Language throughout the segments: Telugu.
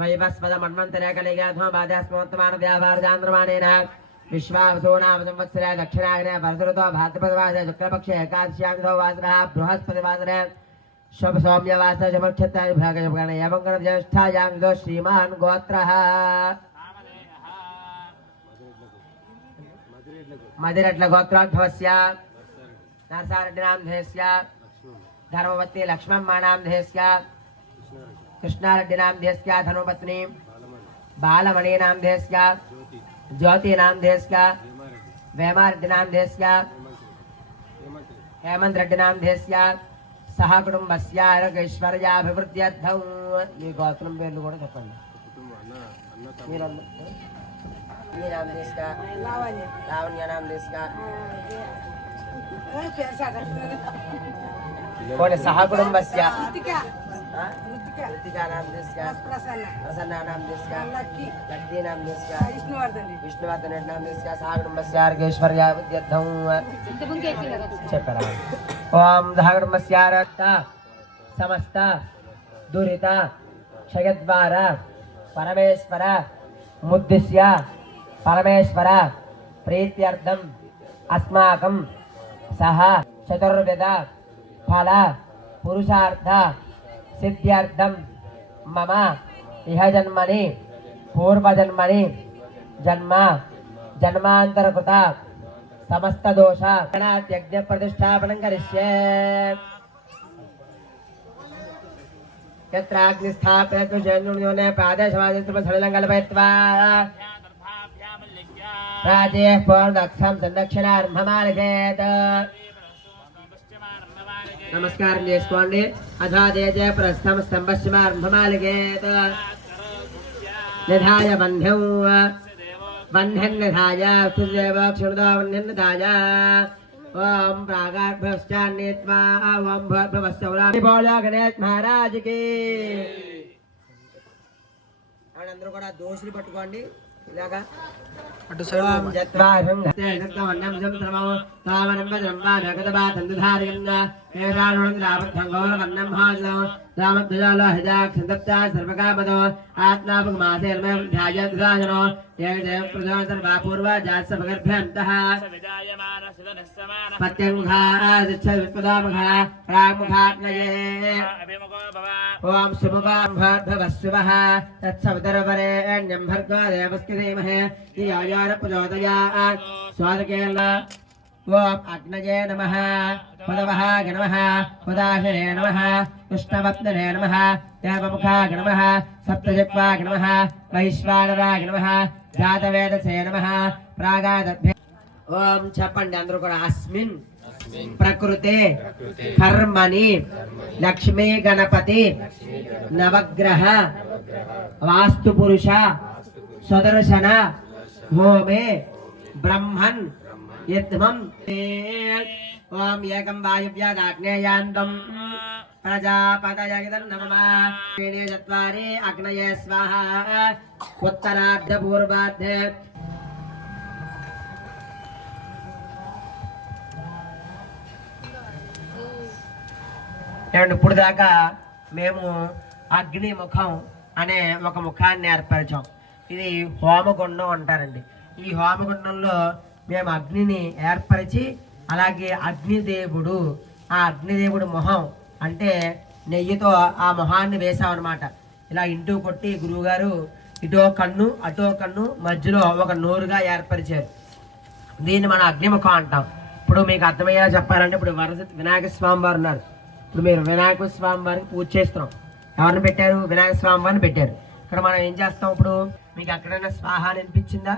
వైవస్వద మన్వంతరే కలిగాధో బాధ్యాస్మోత్తమాన వ్యాపారజాంధ్రమాణేన విశ్వావసోనామ సంవత్సర దక్షిణాగ్నే వరసరుతో భాద్రపదవాస శుక్లపక్ష ఏకాదశ్యామితో వాసర బృహస్పతివాసర शुभ सौम्यवास जमक्षत्राय भागजपगण एवं गण ज्येष्ठायां दो श्रीमान गोत्रः मदिरट्ल गोत्राध्वस्य नरसारेड्डी नामधेयस्य धर्मपत्नी लक्ष्मम्मा नामधेयस्य कृष्णारेड्डी नामधेयस्य धर्मपत्नी बालमणि नामधेयस्य ज्योति नामधेयस्य वेमारेड्डी नामधेयस्य हेमंत रेड्डी नामधेयस्य सह कुटुंबस्य आरोग्यैश्वर्याभिवृद्ध्यर्थं మీ గోత్రం పేర్లు కూడా చెప్పండి. మీ నామ దేశక లావణ్య నామ దేశక कोण सह कुटुंबस्य ऋतिका नाम देशक प्रसन्ना नाम देशक लक्ष्मी नाम देशक विष्णुवर्धन नाम देशक सह कुटुंबस्य आरोग्यैश्वर्याभिवृद्ध्यर्थं చెప్పరా. ओम सह कुटुंबस्य समस्त दुरित क्षयद्वार परमेश्वर मुद्दिश्य परमेश्वर प्रीत्यर्थम अस्माकं सह चतुर्विध फल पुरुषार्थ सिद्ध्यर्थम मम इह जन्मनि पूर्वजन्मनि जन्म जन्मांतरकृत समस्त दोष यज्ञ प्रतिष्ठापनं करिष्ये. यत्राग्नि स्थापयतु जन्मयोने पादेशवादित्रसलिलं कल्पयित्वा राजेः पूर्णदक्षं संदक्षिणार्धमालिकेत. नमस्कारं చేసుకోండి. अथा जय प्रस्थं पश्चिमार्धमालिकेत. निधाय बन्ध्यौ वह्निधाय सुदेव क्षुदा वह्निधाय ओम प्रागाभ्यश्चान्यत्वा ओम भवस्यौरामि बोला गणेश महाराज की. అందరూ కూడా దోషులు పట్టుకోండి ఇలాగా అటు సైడ్ జత్వారం గతవన్నం సంత్రమో తావనం వజ్రంబా జగదబా తందుధారయన్న ఏషానుం రావద్ధం గౌరవన్నం హాజో రామధ్యాల హజాక్ సందప్తా సర్వకామదో ఆత్మాపగమాసేర్మయం ధ్యాయద్రాజనో ఏదేవ ప్రజాసర్వ పూర్వ జాస్స భగర్భ్యంతః పత్యంఘాదిచ్ఛ విపదామఘ ప్రాముఖాత్మయే ఓం శుభవాం భవస్సువః తత్సవితరవరేణ్యం భర్గో దేవస్య ధీమహి ధియాయార ప్రచోదయాత్. స్వాదకేన ఓం అగ్నయే నమః పదవహాయ నమః పదాశనే నమః కృష్ణవత్ననే నమః దేవముఖాయ నమః సప్తజక్వాయ నమః వైశ్వానరాయ నమః జాతవేదసే నమః ప్రాగాదభ్య. ఓం చెప్పండి అందరూ కూడా. అస్మిన్ ప్రకృతే కర్మణి లక్ష్మీ గణపతి నవగ్రహ వాస్తు పురుష సుదర్శన హోమే బ్రహ్మన్ యత్మం. ఓం ఏకం వాయువ్యాగ్నేయాంతం ప్రజాపతయగిదర్నమః చత్వారి అగ్నయే స్వాహ ఉత్తరార్ధ పూర్వార్ధ. ఇప్పుడు దాకా మేము అగ్ని ముఖం అనే ఒక ముఖాన్ని ఏర్పరిచాం. ఇది హోమగుండం అంటారండి. ఈ హోమగుండంలో మేము అగ్నిని ఏర్పరిచి అలాగే అగ్నిదేవుడు ఆ అగ్నిదేవుడు మొహం అంటే నెయ్యితో ఆ మొహాన్ని వేసామన్నమాట. ఇలా ఇంటూ కొట్టి గురువుగారు ఇటో కన్ను అటో కన్ను మధ్యలో ఒక నోరుగా ఏర్పరిచారు. దీన్ని మనం అగ్నిముఖం అంటాం. ఇప్పుడు మీకు అర్థమయ్యేలా చెప్పాలంటే ఇప్పుడు వినాయక స్వామి వారు ఉన్నారు. ఇప్పుడు మీరు వినాయక స్వామి వారికి పూజ చేస్తున్నాం. ఎవరిని పెట్టారు? వినాయక స్వామి వారిని పెట్టారు. ఇక్కడ మనం ఏం చేస్తాం? ఇప్పుడు మీకు ఎక్కడైనా స్వాహ అనిపించిందా?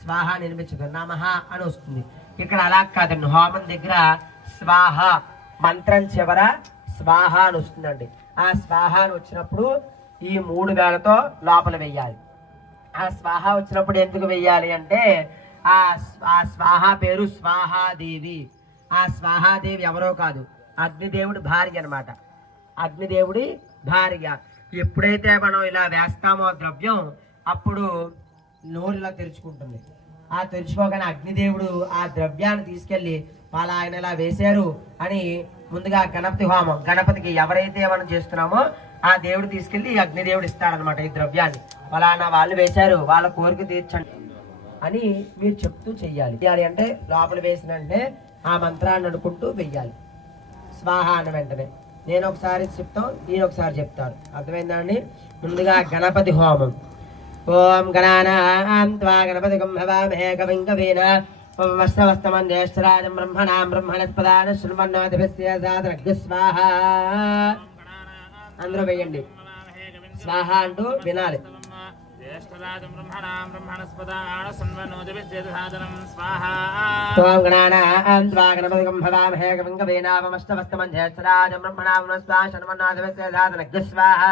స్వాహ అనిపించదు, నమః అని వస్తుంది. ఇక్కడ అలా కాదండి. హోమం దగ్గర స్వాహ మంత్రం చివర స్వాహ అని వస్తుందండి. ఆ స్వాహ అని వచ్చినప్పుడు ఈ 3 వేలతో లోపల వెయ్యాలి. ఆ స్వాహ వచ్చినప్పుడు ఎందుకు వెయ్యాలి అంటే ఆ స్వాహ పేరు స్వాహాదేవి. ఆ స్వాహాదేవి ఎవరో కాదు, అగ్నిదేవుడి భార్య అన్నమాట. అగ్నిదేవుడి భార్య. ఎప్పుడైతే మనం ఇలా వేస్తామో ద్రవ్యం అప్పుడు నోరు ఇలా తెరుచుకుంటుంది. ఆ తెరుచుకోగానే అగ్నిదేవుడు ఆ ద్రవ్యాన్ని తీసుకెళ్లి వాళ్ళ ఆయన ఇలా వేశారు అని ముందుగా గణపతి హోమం, గణపతికి ఎవరైతే మనం చేస్తున్నామో ఆ దేవుడు తీసుకెళ్లి అగ్నిదేవుడు ఇస్తాడనమాట ఈ ద్రవ్యాన్ని. ఫలానా వాళ్ళు వేశారు, వాళ్ళ కోరిక తీర్చండి అని మీరు చెప్తూ చెయ్యాలి. అంటే లోపల వేసినంటే ఆ మంత్రాన్ని అనుకుంటూ వెయ్యాలి. స్వాహ అన్న వెంటనే నేను ఒకసారి చెప్తాం, ఈయన ఒకసారి చెప్తారు. అర్థమైందండి? ముందుగా గణపతి హోమం. ఓం గణానాం త్వా గణపతిగం హవామహే కవిం కవీన వస్తవస్తమంజేశ్వరాజం బ్రహ్మణాం బ్రహ్మణస్పదాన శృణ్వన్నోతిభిస్య సాధనగ్ని స్వాహ. అందరూ వేయండి. స్వాహ అంటూ వినాలి. ఓం గణానాం త్వా గణపతిగం హవామహే కవిం కవీన వస్తవస్తమంజేశ్వరాజం బ్రహ్మణాం బ్రహ్మణస్పదాన శృణ్వన్నోతిభిస్య సాధనగ్ని స్వాహ.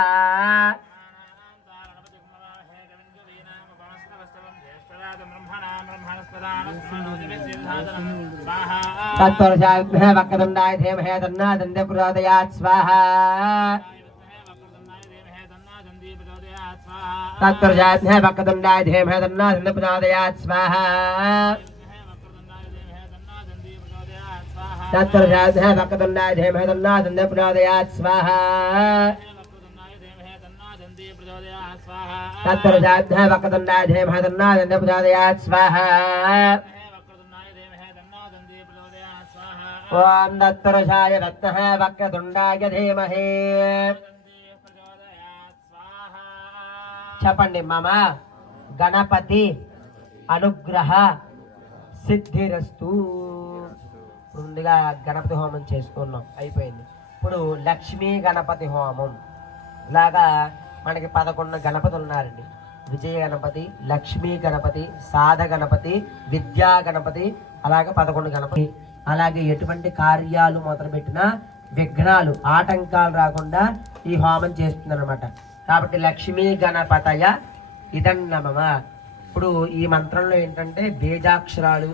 తత్పురుషాభ్యः వక్రతుండాయ ధీమహి తన్నో దందే ప్రచోదయాత్ స్వాహా. తత్పురుషాభ్యः వక్రతుండాయ ధీమహి తన్నో దందే ప్రచోదయాత్ స్వాహా. తత్పురుషాభ్యः వక్రతుండాయ ధీమహి తన్నో దందే ప్రచోదయాత్ స్వాహా. తత్పురుషాభ్యः వక్రతుండాయ ధీమహి తన్నో దందే ప్రచోదయాత్ స్వాహా. ఓం తత్పురుషాయ విద్మహే వక్రతుండాయ ధీమహి. చెప్పండి. మమ గణపతి అనుగ్రహ సిద్ధిరస్తు. ముందుగా గణపతి హోమం చేసుకున్నాం, అయిపోయింది. ఇప్పుడు లక్ష్మీ గణపతి హోమం. ఇలాగా మనకి 11 గణపతులు ఉన్నారండి. విజయ గణపతి, లక్ష్మీ గణపతి, సాధ గణపతి, విద్యా గణపతి, అలాగే 11 గణపతి. అలాగే ఎటువంటి కార్యాలు మొదలుపెట్టినా విఘ్నాలు, ఆటంకాలు రాకుండా ఈ హోమం చేస్తుంది అనమాట. కాబట్టి లక్ష్మీ గణపతయ ఇదన్నమమ. ఇప్పుడు ఈ మంత్రంలో ఏంటంటే బీజాక్షరాలు,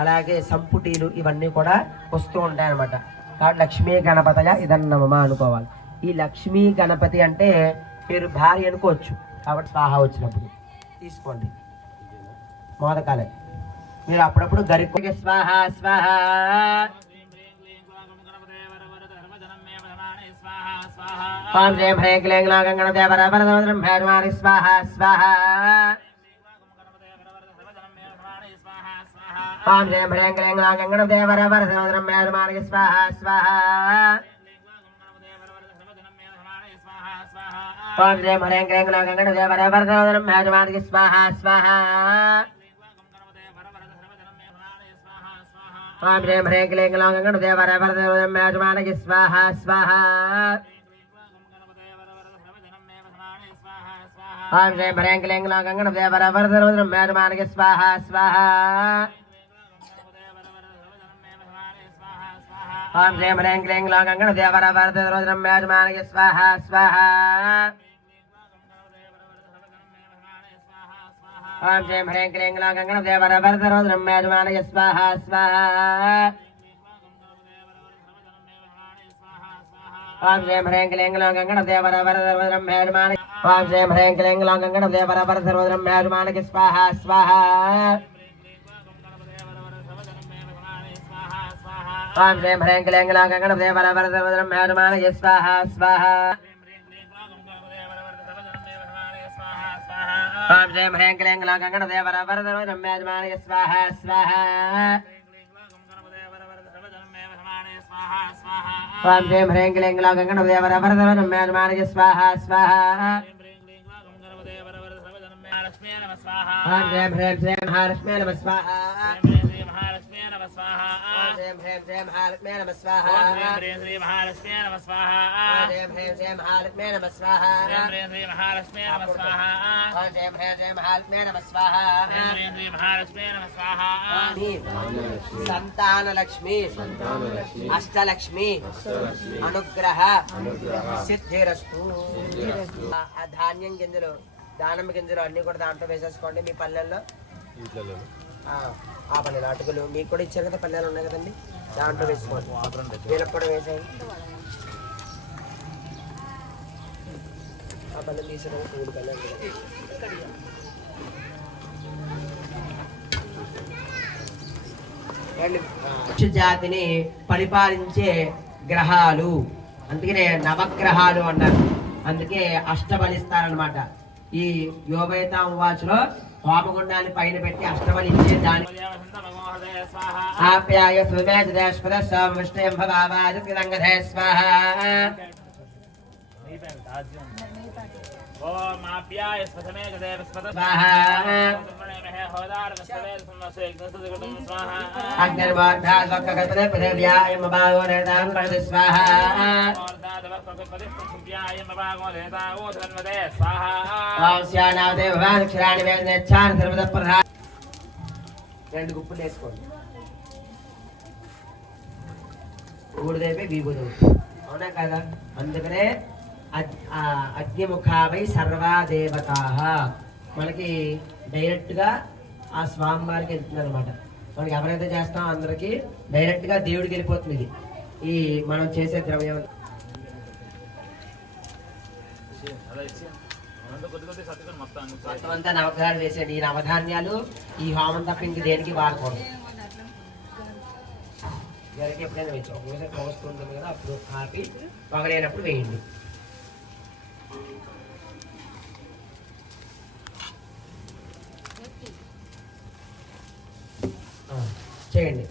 అలాగే సంపుటీలు ఇవన్నీ కూడా వస్తూ ఉంటాయి అనమాట. కాబట్టి లక్ష్మీ గణపతయ ఇదన్నమమ అనుకోవాలి. ఈ లక్ష్మీ గణపతి అంటే మీరు భార్య అనుకోవచ్చు. కాబట్టి స్వాహ వచ్చినప్పుడు తీసుకోండి మోదకాలే. మీరు అప్పుడప్పుడు గరిక స్వాహ స్వాహ. ఓం శ్రీం హ్రీం క్లీం గ్లౌం గణపతే వరవరదవదనం భైరవాణి స్వాహ స్వాహ. ఓం శ్రీం హ్రీం క్లీం గ్లౌం గణపతే వరవరదవదనం భైరవాణి స్వాహ స్వాహ. ఓం శ్రీం హ్రీం క్లీం గ్లౌం గణపతే వరవరదవదనం భైరవాణి స్వాహ స్వాహ. ఓం శ్రీం హ్రీం క్లీం గ్లౌం గణపతే వరవరదవదనం భైరవాణి స్వాహ స్వాహ. ఓం శ్రీం హ్రీం క్లీం గ్లౌం గణపతే వరవరదవదనం భైరవాణి స్వాహ స్వాహ. ఓం శ్రీం హ్రీం క్లీం గ్లౌం గణపతే వరవరదవదనం భైరవాణి స్వాహ స్వాహ. ఓం శ్రీం హ్రీం క్లీం గ్లౌం గణపతే వరవరదవదనం భైరవాణి స్వాహ స్వాహ. ఓం శ్రీం హ్రీం క్లీం గ్లౌం గణపతే వరవరదవదనం భైరవాణి. ఓం శ్రీం హ్రీం క్లీం గ్లౌం గణపతే వరవరదవదనం భైరవాణి స్వాహ స్వాహ. ఓం శ్రీం హ్రీం క్లీం గ్లౌం గణపతే వరవరదవదనం భైరవాణి స్వాహ స్వాహ. ఓం శ్రీం హ్రీం క్లీం గ్లౌం గణపతే వరవరదవదనం భైరవాణి స్వాహ స్వాహ. ఓం శ్రీం హ్రీం క్లీం గ్లౌం గణపతే వరవరదవదనం భైరవాణి స్వాహ స్వాహ. ఓం శ్రీం హ్రీం శ్రీం మహాలక్ష్మీ నమః స్వాహ. ఓం శ్రీం హ్రీం శ్రీం మహాలక్ష్మీ నమః స్వాహ. ఓం శ్రీం హ్రీం శ్రీం మహాలక్ష్మీ నమః స్వాహ. ఓం శ్రీం హ్రీం శ్రీం మహాలక్ష్మీ నమః స్వాహ. ఓం శ్రీం హ్రీం మహాలక్ష్మీ నమః స్వాహ. ఓం శ్రీం హ్రీం శ్రీం మహాలక్ష్మీ నమః స్వాహ. ఓం శ్రీం హ్రీం మహాలక్ష్మీ నమః స్వాహ. సంతానలక్ష్మి, అష్టలక్ష్మి అనుగ్రహ సిద్ధిరస్తు. ఆ ధాన్యం గింజలు, దానిమ్మ గింజలు అన్ని కూడా దాంట్లో వేసేసుకోండి. మీ పల్లెల్లో ఆ పల్లెలు అటుకులు మీకు కూడా ఇచ్చారు కదా, పల్లెలు ఉన్నాయి కదండి, దాంట్లో వేసుకోండి. వీళ్ళకి కూడా వేసేయండి. ఆ పల్లెలు తీసేయండి. 3 పల్లెలు జాతిని పరిపాలించే గ్రహాలు, అందుకనే నవగ్రహాలు అన్నారు. అందుకే అష్టబలిస్తారనమాట. ఈ యోగైతాం వాచులో హోమగుండాన్ని పైన పెట్టి అష్టబలించే దాని ఆప్యాయ సుమేధేశ్వర విష్ణుం భవావాజంగధే స్వాహ. ఓం ఆప్యాయ స్వతమే గదేవ స్వత స్వాహ. మహే హోదార వస్తవే సున్నసే గ్నసుదుగుడం స్వాహ. అగ్నిర్వాగ్ధాస్వకల్పదే పృథివ్యాయ మభాగో నేతాం పరది స్వాహ. ఓర్దాదవ కల్పదే పృథివ్యాయ మభాగో నేతాం ధన్వదే స్వాహ. ఓం శ్యానావదే భవాక్షరాణి వేదనేచ్ఛాన్ సర్వద ప్రధా. 2 గుప్పులు వేసుకోండి. ఊడిదేపే విభూది. అవునా కదా? అందుకనే అగ్నిముఖావై సర్వా దేవతాః మనకి డైరెక్ట్ గా ఆ స్వామివారికి వెళ్తుంది అనమాట. మనకి ఎవరైతే చేస్తామో అందరికి డైరెక్ట్ గా దేవుడికి వెళ్ళిపోతుంది ఇది ఈ మనం చేసే ద్రవ్యం. మొత్తం అంతా నవగ్రహాలు వేసేయండి. ఈ నవధాన్యాలు ఈ హోమం తప్ప ఇంక దేనికి వాడకూడదు. గరికి ఎప్పుడైనా వేయచ్చు. ఒకసారి పోస్తుంది కదా, అప్పుడు ఆపి పొగలేనప్పుడు వేయండి. చేయండి.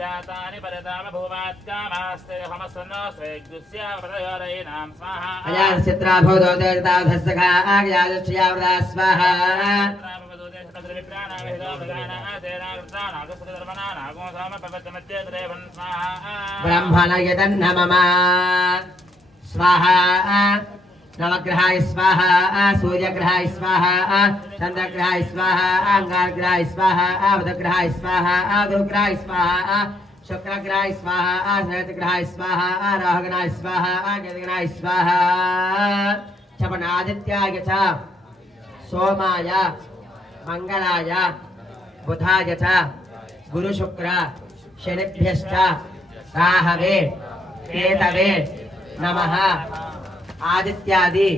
జాతాని పరితామ భూమాత్కామాస్తే హమస్సన్నో శ్రేగ్గుస్యావరయోరైనాం స్వాహా. అయాచిత్రాభూతో దేవతాధస్సఖా ఆగ్యాదశ్యావదా స్వాహా. బ్రహ్మణయ తన్నమమ స్వాహా. నవగ్రహాయ స్వాహా. సూర్యగ్రహాయ స్వాహా. చంద్రగ్రహాయ స్వాహా. అంగారగ్రహాయ స్వాహా. బుధగ్రహాయ స్వాహా. గురుగ్రహాయ స్వాహా. శుక్రగ్రహాయ స్వాహా. శనిగ్రహాయ స్వాహా. రాహుగ్రహాయ స్వాహా. కేతుగ్రహాయ స్వాహా. చపనాదిత్యాయ చ సోమాయ మంగళాయ బుధాయ చ గురుశుక్ర శనిభ్యశ్చ రాహవే కేతవే నమః. ఆదిత్యాది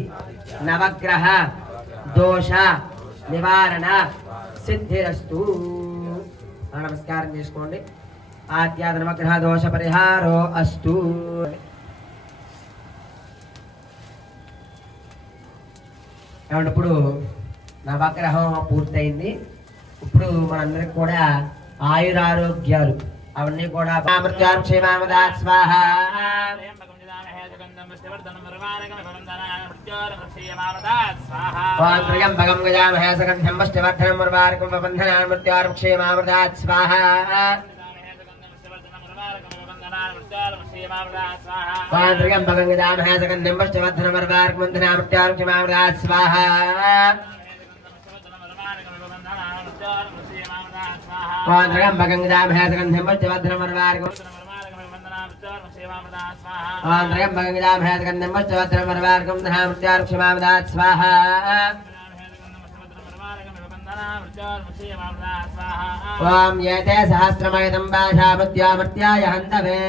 నవగ్రహ దోష నివారణ సిద్ధిరస్తు. నమస్కారం చేసుకోండి. ఆద్యాది నవగ్రహ దోష పరిహారో అస్తు. ఇప్పుడు నవగ్రహం పూర్తయింది. ఇప్పుడు మనందరికి కూడా ఆయురారోగ్యాలు అవన్నీ కూడా క్షేమామదా స్వాహ. త్రయంబకం గజామహే సగంధం వష్టివర్ధనం ఉర్వారుకం వబంధనాన్ మృత్యోర్ముక్షేమామృతాత్ స్వాహ. త్రయంబకం గజామహే సగంధం వష్టివర్ధనం ఉర్వారుకం వబంధనాన్ మృత్యోర్ముక్షేమామృతాత్ స్వాహ. త్రయంబకం గజామహే సగంధం వష్టివర్ధనం ఉర్వారుకం త్రయంబకం గజామహే సగంధం వష్టివర్ధనం ఉర్వారుకం వబంధనాన్ మృత్యోర్ముక్షేమామృతాత్ స్వాహ. ఓం ఏతే సహస్రమయతం భాషా మృత్యామృత్యాయ హంతవే.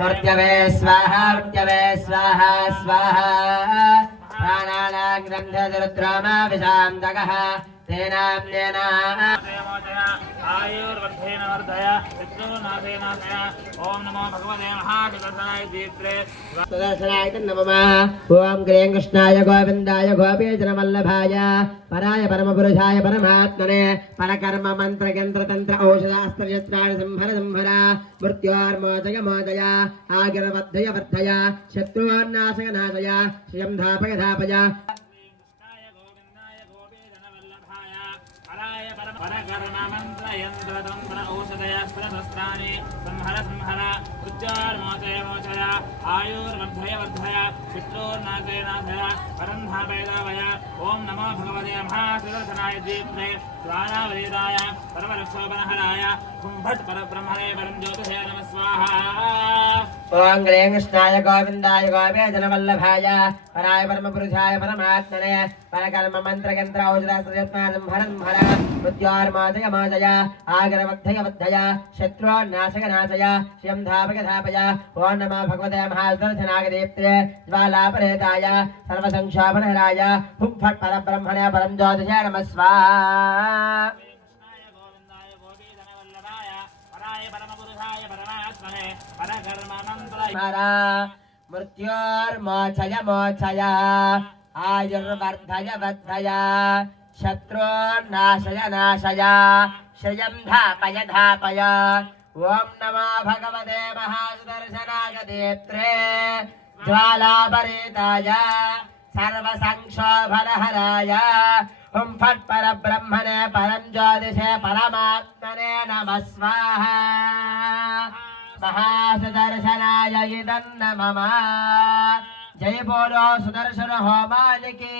మృత్యవే స్వాహ. మృత్యవే స్వాహ. స్వాహ. ప్రాణానాగ్రంథరుద్రామా విశాంతకః తేనాన్యేన ఆయుర్వర్ధేన వర్ధయ శత్రునాశయ నాశయ ఓం నమో భగవతే మహాసుదర్శనాయ దీప్రే సుదర్శనాయ నమః ఓం గ్రీం కృష్ణాయ గోవిందాయ గోపీజనవల్లభాయ పరాయ పరమపురుషాయ పరమాత్మనే పరకర్మ మంత్ర యంత్ర తంత్ర ఔషధాస్త్రయత్రాణి సంహర సంహర మృత్యోర్మోచయ మోచయ ఆగిరవర్ధయ వర్ధయ శత్రుర్నాశయ నాశయ శ్రియం ధాపయ ధాపయ కృష్ణాయ గోవిందాయ గోపీజనవల్లభాయ పరాయ పరకర్మ మంత్ర యంత్ర తంత్ర ఔషధయాస్త్రశస్త్రాణి సంహర సంహర మృత్యోర్మోచయ మోచయ ఆయుర్వర్ధయ వర్ధయ శత్రుర్నాశయ నాశయ పరంధాపయదావయ ఓం నమో భగవతే మహాసుదర్శనాయ దీప్తే జ్వాలావరీదాయ పరమరక్షోపనహరాయ కుంభట్ పరబ్రహ్మణే పరం జ్యోతిషే నమః స్వాహా ఓం గ్రీం కృష్ణాయ గోవిందాయ గోపీజనవల్లభాయ పరాయ పరమపురుషాయ పరమాత్మనే పరకర్మ మంత్ర యంత్ర ఔషధాస్త్రయత్రాణి సంహర సంహర మృత్యోర్మోచయ మోచయ ఆగిరవర్ధయ వర్ధయ శత్రుర్నాశయ నాశయ శ్రియం ధాపయ ధాపయ ఓం నమో భగవతే మహాసుదర్శనాయ దీప్తే జ్వాలాపరేతాయ సర్వసంక్షోభనహరాయ హుం ఫట్ పరబ్రహ్మణే పరం జ్యోతిషే నమః స్వాహా కృష్ణాయ గోవిందాయ గోపీజనవల్లభాయ పరాయ పరమపురుషాయ పరమాత్మనే పరకర్మ మంత్ర హర మృత్యోర్మోచయ మోచయ ఆయుర్వర్ధయ వర్ధయ శత్రుర్నాశయ నాశయ శ్రియం ధాపయ ధాపయ ఓం నమో భగవతే మహాసుదర్శనాయ దీప్త్రే జ్వాలాపరేతాయ సర్వసంక్షోభనహరాయ హుం ఫట్ పరబ్రహ్మణే పరం జ్యోతిషే పరమాత్మనే నమః స్వాహా మహాసుదర్శనాయ ఇదం నమః జయ బోలో సుదర్శన హోమానికి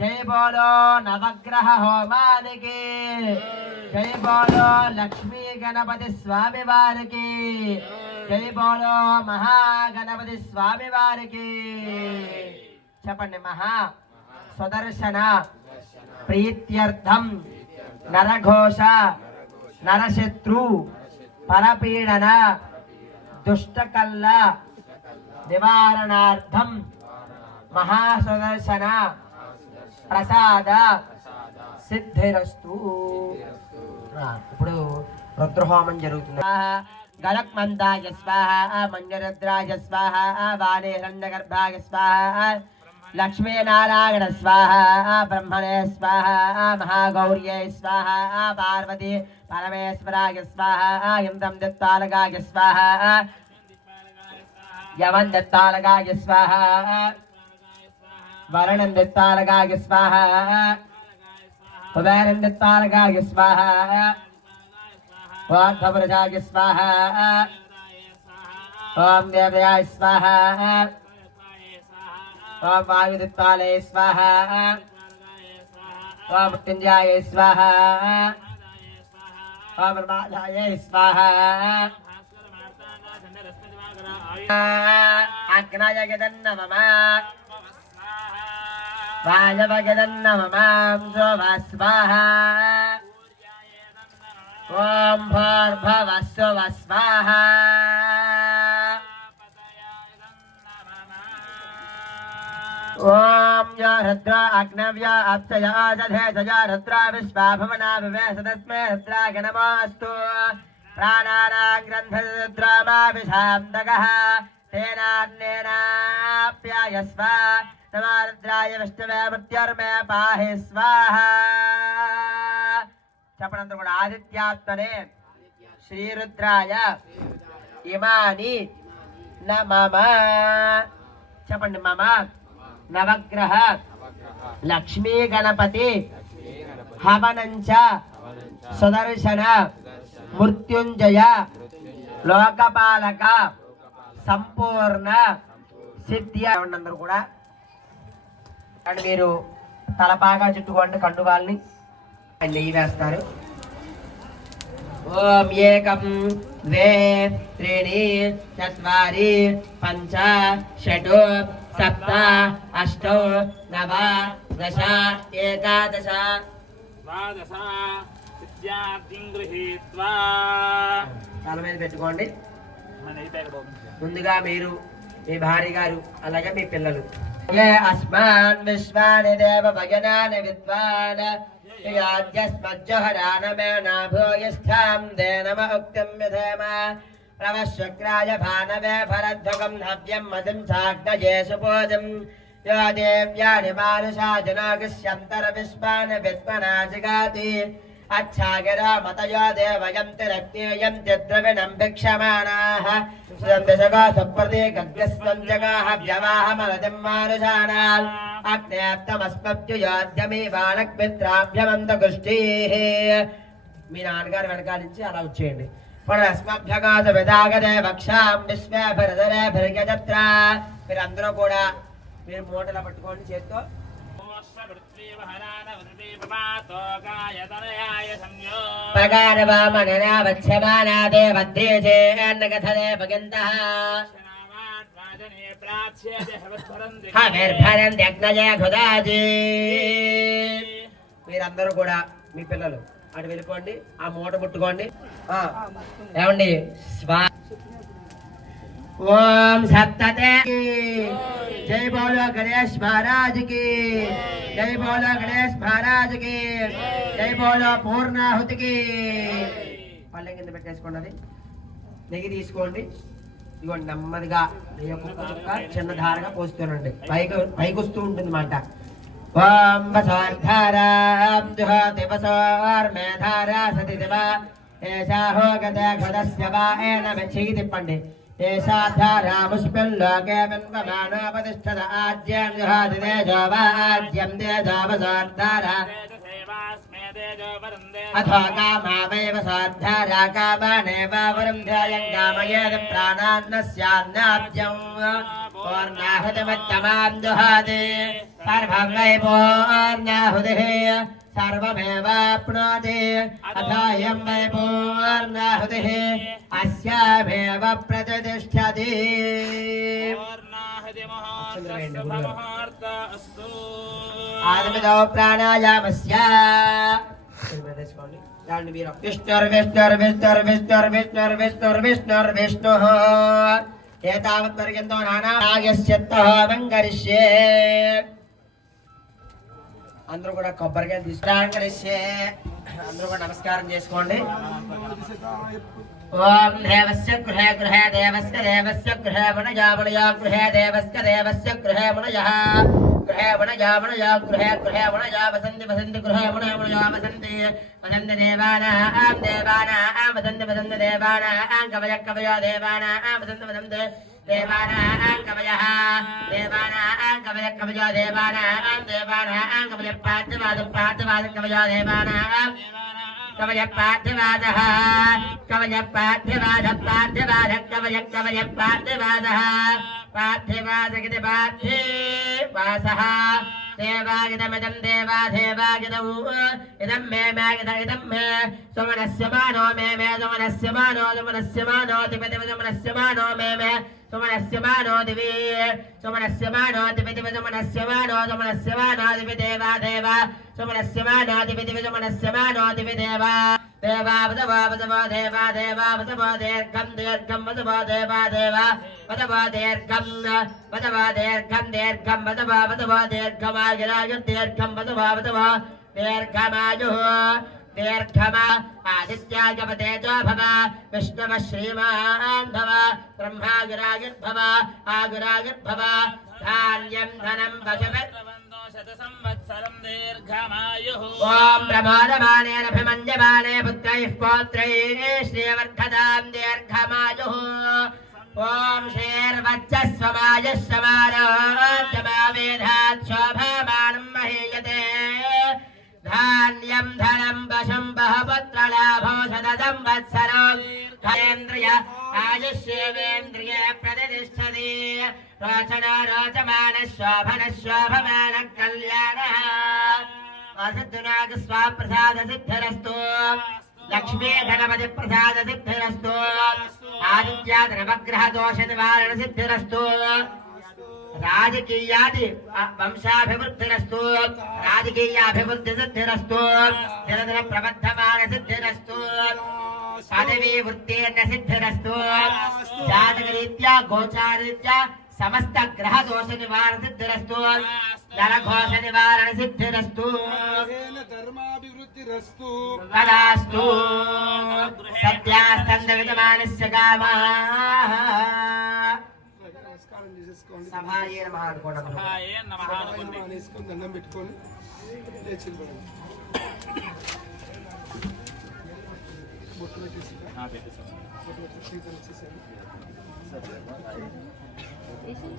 జయ బోలో నవగ్రహ హోమానికి జయ బోలో లక్ష్మీ గణపతి స్వామి వారికి జయ బోలో మహాగణపతి స్వామి వారికి చెప్పండి మహా సుదర్శన ప్రీత్యర్థం నరఘోష నరశత్రు పరపీడన దుష్టకల్ల నివారణార్థం మహాసుదర్శన ప్రసాద సిద్ధిరస్తు. ఇప్పుడు రుద్రహోమం జరుగుతుంది. గణక్మంతాయ స్వాహ మంజరుద్రాయ స్వాహ వాణీహిరణ్యగర్భాయ స్వాహ లక్ష్మీనారాయణ స్వాహ బ్రహ్మణే స్వాహ మహాగౌర్యై స్వాహ పార్వతీ పరమేశ్వరాయ స్వాహ ఇంద్రం దత్తాలగాయ స్వాహ యమన్ దత్తాలగాయ స్వాహ వరుణం దత్తాలగాయ స్వాహ కుబేరం దత్తాలగాయ స్వాహ వార్ధపురుషాయ స్వాహ ఓం దేవయాయ స్వాహ ఓం వాయుదత్తాలయ స్వాహ ఓం మృత్యుంజయాయ స్వాహ ఓం బ్రహ్మాదాయ స్వాహ అగ్నాయ గదన్నమమ వాయవ గదన్నమమ స్వాహ ఓం భూర్భువస్సువ స్వాహ ఓం యో రుద్ర అగ్నవ్య అప్సయ దధేజయ రుద్ర విశ్వా భువనా వివేశతస్మే రుద్రాయ నమోऽस्तु ప్రాణానాం గ్రంథరుద్రమాభిషాంతకః తేనాన్యేనాప్యాయస్వ నమో రుద్రాయ విష్ణవే మృత్యుర్మే పాహి స్వాహ. చెప్పడంతో కూడా ఆదిత్యాత్మనే శ్రీరుద్రాయ ఇమాని నమః. చెప్పండి మమ నవగ్రహ లక్ష్మీ గణపతి హవనంచ సుదర్శన మృత్యుంజయ లోకపాలక సంపూర్ణ సిద్ధి అందరూ కూడా అండ్ మీరు తలపాగా చుట్టుకోండి కండువాల్ని నెయ్యి వేస్తారు. ఓం ఏకం ద్వే త్రీణి చత్వారి పంచ షట్ సప్త అష్టౌ నవ దశ ఏకాదశ ద్వాదశ విద్యార్థిం గృహీత్వా తల మీద పెట్టుకోండి. మన ఈ ప్యాకెట్ ఓపెన్ చేయండి. ముందుగా మీరు, మీ భార్య గారు, అలాగే మీ పిల్లలు ये अस्मान् विश्वानि देव भजनानि विद्वान् याज्ञस्मज्जहरानमेना भूयिष्ठां ते नम उक्तिं विधेम प्रवशक्राय भानवे भरध्वगं हव्यं मदिं साग्नये सुपोजम् यो देव्यानि मानुषा जनागस्यन्तरविश्वानि विद्मना जिगाति अच्छागिरा मतयो देवयन्ति रत्नेयन्ति द्रविणं भिक्षमाणाः दशगा सप्रतीकग्रस्वं जगाः व्यवाहमलतिं मानुषाणाम् అగ్నేప్తమస్మద్యుయోద్యమే బాలక్మిత్రాభ్యమంతగుష్టీః. మీ నాన్నగారు వెనకాల నుంచి అలా వచ్చేయండి. పునరస్మభ్యగాద విదాగదే వక్షాం విశ్వేభరధరే భర్గజత్ర. మీరందరూ కూడా మీరు మూటలు పట్టుకోండి చేత్తో. పగారవామననా వత్స్యమానా దేవద్దేశే అన్నగథనే భగంతః మీరందరూ కూడా మీ పిల్లలు అటు వెళ్ళిపోండి, ఆ మూట ముట్టుకోండి. ఏమండి ఓం సప్తతే జై బోలో గణేష్ మహారాజ్ కి, జై బోలో గణేష్ మహారాజ్ కి, జై బోలో పూర్ణాహుతికి. పళ్ళెం కింద పెట్టేసుకోండి, అది నెయ్యి తీసుకోండి. ఇదిగోండి నెమ్మదిగా ఒక్కొక్క చుక్క చిన్న ధారగా పోస్తూనండి, పైకి వస్తూ ఉంటుంది మాట. ఓం వసోర్ధారాం జుహోతి వసోర్మేధారా సతి దివ ఏషాహో గదస్య వా ఏన వెచ్చి తిప్పండి. ఏషాధారా ముష్పిల్లోకే విన్వమానోపతిష్ఠత ఆజ్యం జుహోతి తేజో వా ఆజ్యం తేజో వసోర్ధారా अथो कामावैव सार्धारा कामानेव वरं ध्यायं कामयेद प्राणान्नस्यान्नाब्जं पूर्णाहुतिमत्तमां जुहाति सर्वं वै पूर्णाहुतिः सर्वमेवाप्नोति अथायं वै पूर्णाहुतिः अस्यामेव प्रतिष्ठति. आदमिदौ प्राणायामस्य विष्णुर्विष्णुर्विष्णुर्विष्णुर्विष्णुर्विष्णुर्विष्णुः एतावत्पर्यन्तो नानायस्यत्तहोमं करिष्ये. అందరూ కూడా కొబ్బరికాయ తీసుకురాగలిస్తే అందరూ కూడా నమస్కారం చేసుకోండి. ఓం దేవస్య గృహే గృహే దేవస్య దేవస్య గృహే వనయావనయా గృహే దేవస్య దేవస్య గృహే వనయః గృహే వనయావనయా గృహే గృహే వనయా వసంతి వసంతి గృహే వనయా వసంతి వసంతి దేవానాం దేవానాం వసంతి వసంతి దేవానాం కవయ కవయ దేవానాం వసంతి వసంతి దేవానాం కవయః దేవానాం కవయ కవయ దేవానాం దేవానాం కవయ పార్థివాద పార్థివాద కవయ దేవానాం కవయ పార్థివాదః కవయ పార్థివాద పార్థివాద కవయ కవయ పార్థివాదః పార్థివాదగితి పార్థివాసః దేవాగిదమిదం దేవాదేవాగిదం ఇదం మే మేగిదం మే సుమనస్య మానో మే మే సుమనస్య మానో సుమనస్య మానో దివి దివి సుమనస్య మానో మే మే సుమనస్య మానో దివి సుమనస్య మానో దివి దివి సుమనస్య మానో సుమనస్య మానో దివి దేవా దేవా సుమనస్య మానో దివి దివి సుమనస్య మానో దివి దేవా దేవా వదవా వదవా దేవా దేవా వదవా దీర్ఘం దీర్ఘం వదవా దేవా దేవా వదవా దీర్ఘం వదవా దీర్ఘం దీర్ఘం వదవా వదవా దీర్ఘమాయురాయు దీర్ఘం వదవా వదవా దీర్ఘమాయు దీర్ఘమా ఆదిత్యాయ తేజో భవ విష్ణవ శ్రీమాన్ భవ బ్రహ్మాయురాయుర్భవ ఆయురాయుర్భవ ధాన్యం ధనం పశువత్ ఓం ప్రమోదమానేరభిమన్యమానే పుత్రైః పౌత్రైః శ్రీవర్ధతాం దీర్ఘమాయుః. ఓం శ్రీర్వచ్చస్వమాయుః సమారోగ్యమావేధాత్ శోభమానం మహీయతే. ధాన్యం ధనం వశం బహుపుత్రలాభో శతదం వత్సరం ధనేంద్రియ ఆయుష్యేవేంద్రియే ప్రతిష్టతి. రోచన రోచమాన శోభన శోభమాన కళ్యాణ. వసతునాగ స్వాప్రసాద సిద్ధిరస్తు. లక్ష్మీ గణపతి ప్రసాద సిద్ధిరస్తు. ఆదిత్యాది నవగ్రహ దోష నివారణ సిద్ధిరస్తు. రాజకీయాది వంశాభివృద్ధిరస్తు. రాజకీయాభివృద్ధి సిద్ధిరస్తు. దినదిన ప్రవర్ధమాన సిద్ధిరస్తు. పదవీ వృత్తేర్ణ సిద్ధిరస్తు. జాతకరీత్యా గోచారీత్యా సమస్త గ్రహ దోష నివారణ సిద్ధిరస్తు నరఘోష నివారణ సిద్ధిరస్తు ధర్మాభివృద్ధిరస్తు తదాస్తు సత్యాస్తంద విజమానస్య కామాః నమస్కారం చేసేసుకోండి. సభాయే నమః అనుకోండి. సహాయే నమః అనుకోండి. వేసుకొని దండం పెట్టుకొని లేచి నిలబడండి. బొట్టు పెట్టేసి బొట్టు పెట్టి సీతలు వచ్చేసాను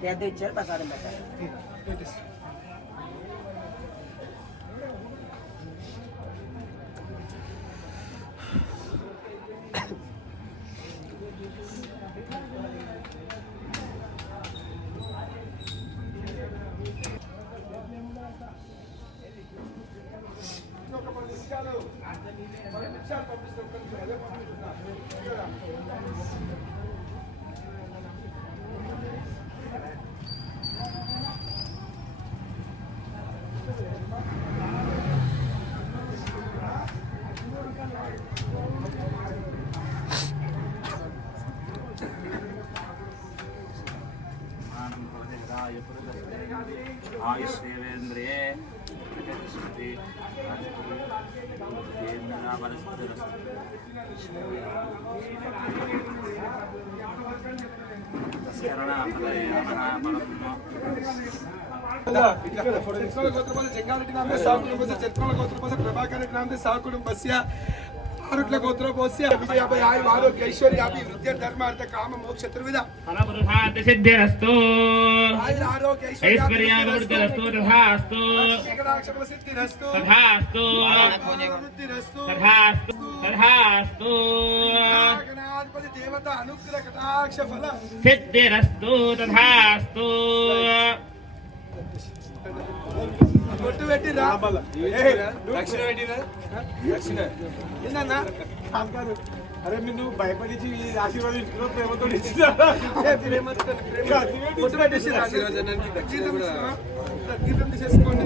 పెద్ద ఇచ్చారు ప్రసాదం పెట్టారు. పెట్టేసి ఒక 10 నిమిషాలు పంపిస్తాం. అదే పంపిస్తున్నా. ఆయుష్ేంద్రియే చర్కోల గోత్రపద జంగారెడ్డి నామే సాకుటుంబస్య చర్కోల గోత్రపద ప్రభాకర్ రెడ్డి నామే సాకుటుంబస్య ఆరుట్ల గోత్రపోస్య విజయాభయ ఆయుర్ ఆరోగ్య ఐశ్వర్యాభి వృద్ధి ధర్మార్థ కామ మోక్ష చతుర్విధ ఫలపురుషార్థ సిద్ధిరస్తు ఆయుర్ ఆరోగ్య ఐశ్వర్యాభివృద్ధిరస్తు తథాస్తు ఏకదాక్షర సిద్ధిరస్తు తథాస్తు వృద్ధిరస్తు తథాస్తు తథాస్తు గణాధిపతి దేవత అనుగ్రహ కటాక్ష ఫల సిద్ధిరస్తు తథాస్తు బొట్టు పెట్టి రా దక్షిణ పెట్టినా దక్షిణ ఏందన్నా అరే నువ్వు భయపడించి ఆశీర్వాదించుకున్నావు ప్రేమతో ఇచ్చిన బొట్టు పెట్టేసి గీతం తీసేసుకోండి.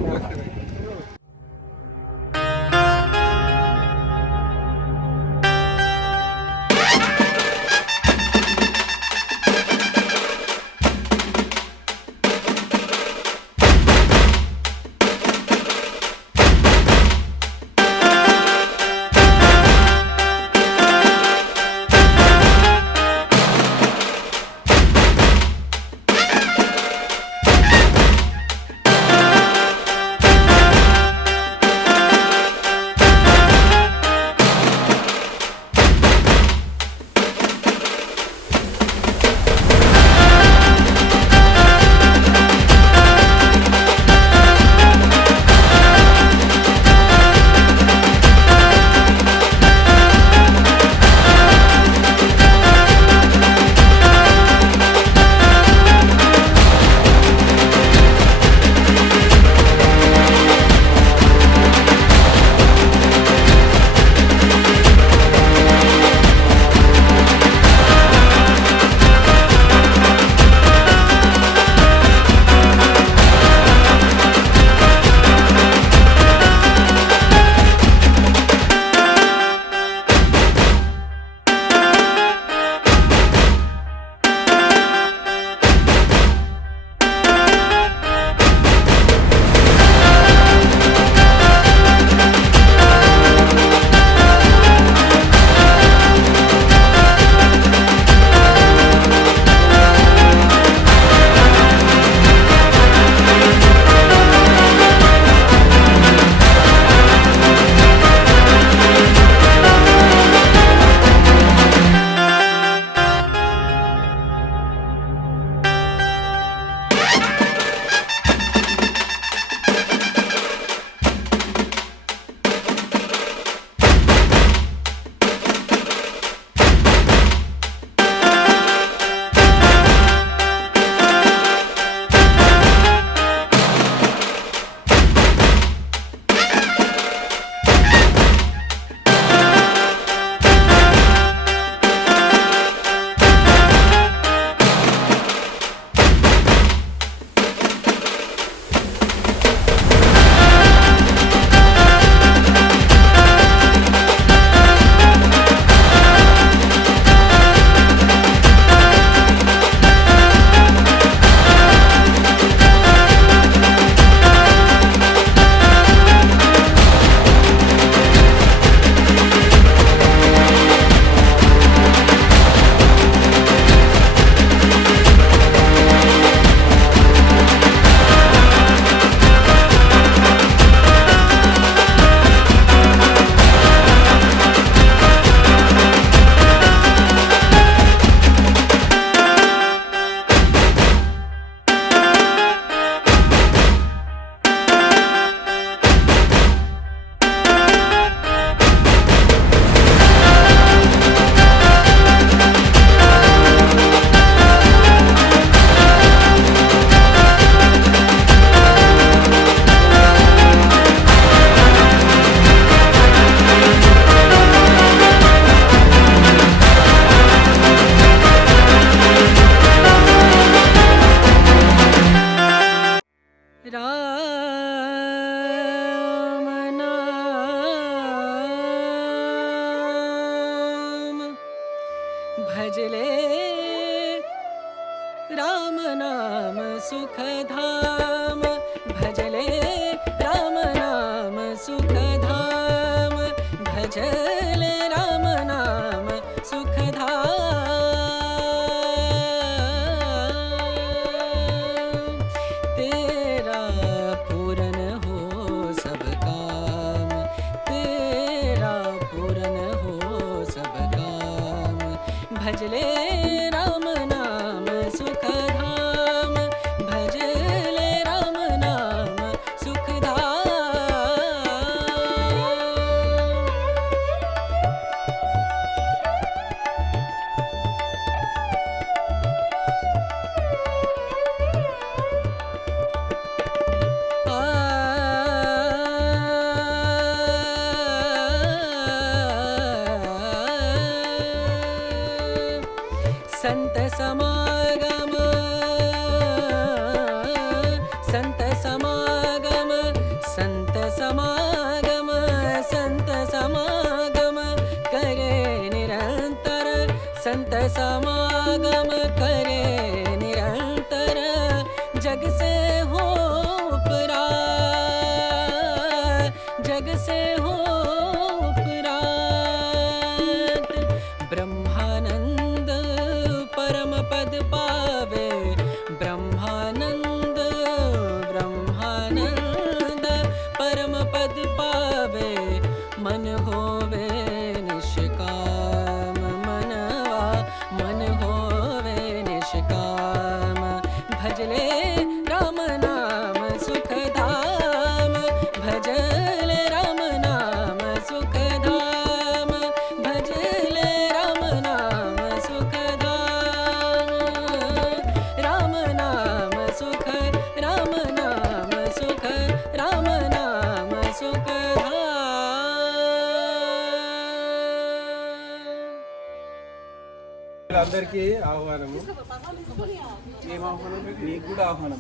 भजले राम नाम सुखधाम भजले राम नाम सुखधाम भजले राम नाम सुखधाम तेरा पूरन हो सब काम तेरा पूरन हो सब काम भजले राम नाम सुखधाम भजले राम नाम सुखधाम संत समागम संत समागम संत समागम संत समागम करे निरंतर संत समागम करे निरंतर जग से हो उपरात जग से हो उपरात ब्रह्मानंद परम पद पावे ब्रह्मानंद ब्रह्मानंद परम पद पावे मन होवे निष्काम मनवा मन होवे निष्काम भजले राम नाम सुखधाम भजले राम नाम सुखधाम भजले राम नाम सुखधाम राम नाम सुख राम नाम सुख राम नाम सुखधाम అందరికీ ఆహ్వానము. ఏం ఆహ్వానం? మీకు కూడా ఆహ్వానం.